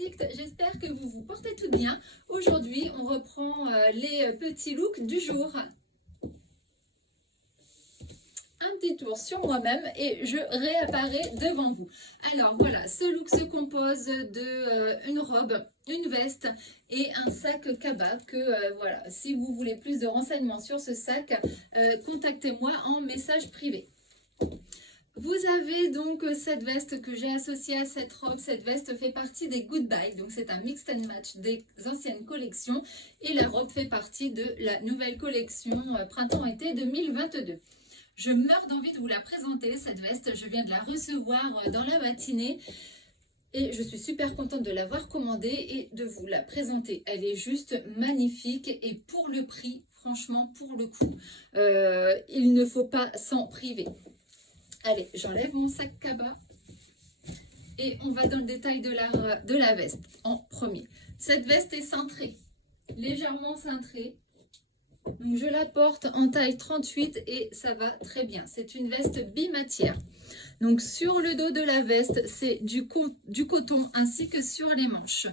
Bénédicte, j'espère que vous vous portez tout bien. Aujourd'hui, on reprend les petits looks du jour. Un petit tour sur moi-même et je réapparais devant vous. Alors voilà, ce look se compose de une robe, une veste et un sac cabas que voilà, si vous voulez plus de renseignements sur ce sac, contactez-moi en message privé. Vous avez donc cette veste que j'ai associée à cette robe. Cette veste fait partie des Goodbye. Donc c'est un mix and match des anciennes collections. Et la robe fait partie de la nouvelle collection printemps-été 2022. Je meurs d'envie de vous la présenter, cette veste. Je viens de la recevoir dans la matinée. Et je suis super contente de l'avoir commandée et de vous la présenter. Elle est juste magnifique et pour le prix, franchement, pour le coup, il ne faut pas s'en priver. Allez, j'enlève mon sac cabas et on va dans le détail de la veste en premier. Cette veste est cintrée, légèrement cintrée. Donc je la porte en taille 38 et ça va très bien. C'est une veste bimatière. Donc sur le dos de la veste, c'est du coton ainsi que sur les manches.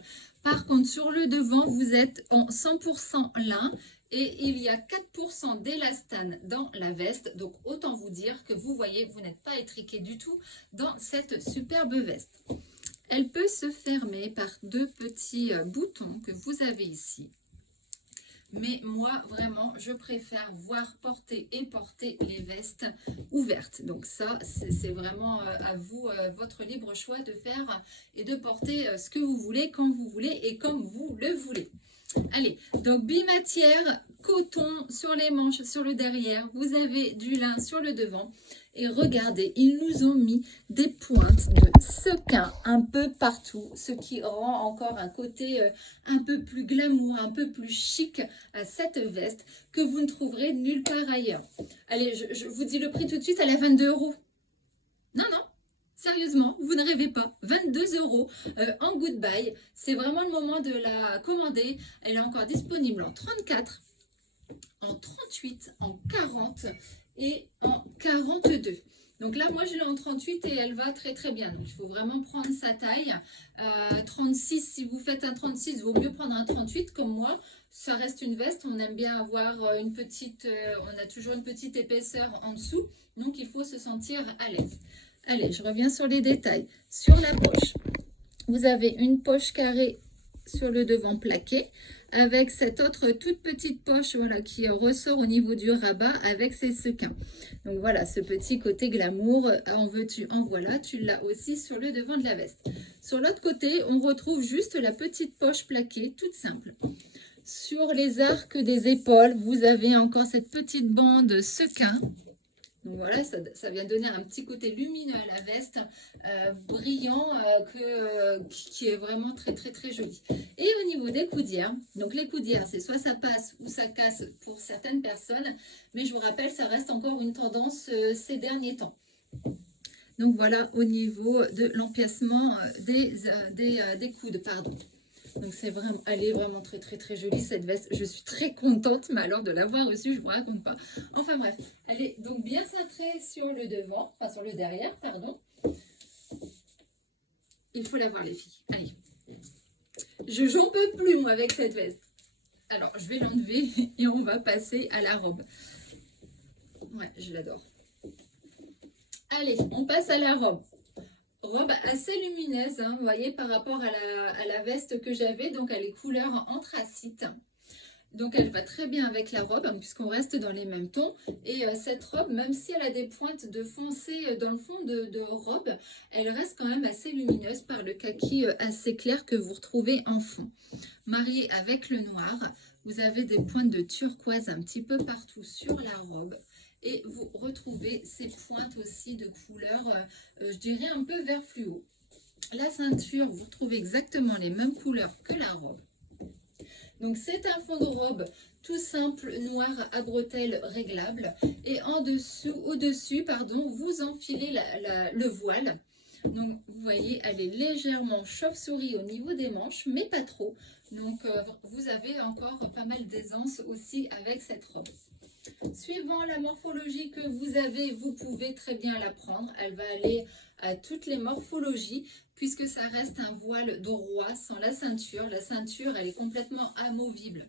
Par contre, sur le devant, vous êtes en 100% lin. Et il y a 4% d'élastane dans la veste. Donc, autant vous dire que vous voyez, vous n'êtes pas étriqué du tout dans cette superbe veste. Elle peut se fermer par deux petits boutons que vous avez ici. Mais moi, vraiment, je préfère voir porter et porter les vestes ouvertes. Donc ça, c'est vraiment à vous, votre libre choix de faire et de porter ce que vous voulez, quand vous voulez et comme vous le voulez. Allez, donc bimatière, coton sur les manches, sur le derrière. Vous avez du lin sur le devant. Et regardez, ils nous ont mis des pointes de sequin un peu partout, ce qui rend encore un côté un peu plus glamour, un peu plus chic à cette veste que vous ne trouverez nulle part ailleurs. Allez, je vous dis le prix tout de suite, elle est à 22 €. Non, non. Sérieusement, vous ne rêvez pas, 22 € en Goodbye. C'est vraiment le moment de la commander. Elle est encore disponible en 34, en 38, en 40 et en 42. Donc là, moi, je l'ai en 38 et elle va très très bien. Donc, il faut vraiment prendre sa taille. 36, si vous faites un 36, il vaut mieux prendre un 38 comme moi. Ça reste une veste. On aime bien avoir une petite... on a toujours une petite épaisseur en dessous. Donc, il faut se sentir à l'aise. Allez, je reviens sur les détails. Sur la poche, vous avez une poche carrée sur le devant plaqué avec cette autre toute petite poche voilà, qui ressort au niveau du rabat avec ses sequins. Donc voilà, ce petit côté glamour, en veux-tu, en voilà, tu l'as aussi sur le devant de la veste. Sur l'autre côté, on retrouve juste la petite poche plaquée, toute simple. Sur les arcs des épaules, vous avez encore cette petite bande sequin. Donc voilà, ça vient donner un petit côté lumineux à la veste, brillant, qui est vraiment très très très joli. Et au niveau des coudières, donc les coudières, c'est soit ça passe ou ça casse pour certaines personnes, mais je vous rappelle, ça reste encore une tendance ces derniers temps. Donc voilà, au niveau de l'empiècement des coudes, pardon. Donc c'est vraiment, elle est vraiment très très très jolie cette veste. Je suis très contente, mais alors de l'avoir reçue, je vous raconte pas. Enfin bref, elle est donc bien cintrée sur le devant, enfin sur le derrière, pardon. Il faut la voir les filles. Allez, j'en peux plus moi avec cette veste. Alors je vais l'enlever et on va passer à la robe. Ouais, je l'adore. Allez, on passe à la robe. Robe assez lumineuse, hein, vous voyez, par rapport à la veste que j'avais. Donc, elle est couleur anthracite. Donc, elle va très bien avec la robe, hein, puisqu'on reste dans les mêmes tons. Et cette robe, même si elle a des pointes de foncé dans le fond de robe, elle reste quand même assez lumineuse par le kaki assez clair que vous retrouvez en fond. Mariée avec le noir, vous avez des pointes de turquoise un petit peu partout sur la robe. Et vous retrouvez ces pointes aussi de couleur, je dirais un peu vert fluo. La ceinture, vous retrouvez exactement les mêmes couleurs que la robe. Donc c'est un fond de robe tout simple, noir à bretelles réglable. Et en dessous, au-dessus, pardon, vous enfilez le voile. Donc vous voyez, elle est légèrement chauve-souris au niveau des manches, mais pas trop. Donc vous avez encore pas mal d'aisance aussi avec cette robe. Suivant la morphologie que vous avez, vous pouvez très bien la prendre. Elle va aller à toutes les morphologies puisque ça reste un voile droit sans la ceinture. La ceinture, elle est complètement amovible.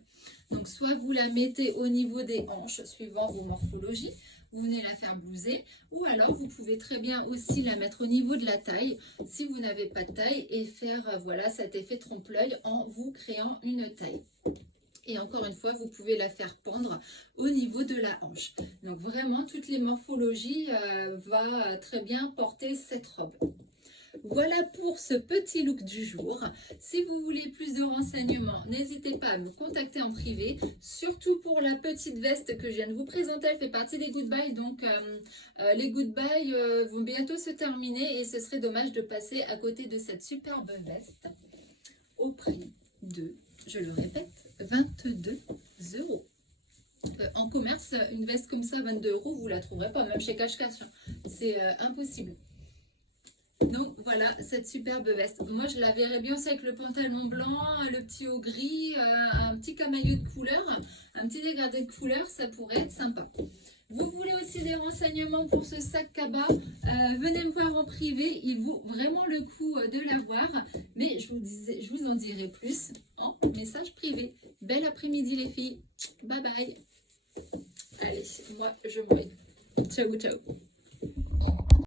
Donc, soit vous la mettez au niveau des hanches, suivant vos morphologies, vous venez la faire blouser, ou alors vous pouvez très bien aussi la mettre au niveau de la taille, si vous n'avez pas de taille, et faire voilà cet effet trompe-l'œil en vous créant une taille. Et encore une fois, vous pouvez la faire pendre au niveau de la hanche. Donc vraiment, toutes les morphologies va très bien porter cette robe. Voilà pour ce petit look du jour. Si vous voulez plus de renseignements, n'hésitez pas à me contacter en privé. Surtout pour la petite veste que je viens de vous présenter, elle fait partie des goodbyes. Donc les goodbyes vont bientôt se terminer et ce serait dommage de passer à côté de cette superbe veste au prix de, je le répète, 22 €. En commerce, une veste comme ça, 22 €, vous ne la trouverez pas, même chez Cash Cash. C'est impossible. Donc voilà, cette superbe veste. Moi, je la verrais bien aussi avec le pantalon blanc, le petit haut gris, un petit camailleux de couleur, un petit dégradé de couleur, ça pourrait être sympa. Vous voulez aussi des renseignements pour ce sac cabas, venez me voir en privé, il vaut vraiment le coup de l'avoir, mais je vous en dirai plus en message privé. Bel après-midi les filles, bye bye. Allez, moi je me vais. Ciao, ciao.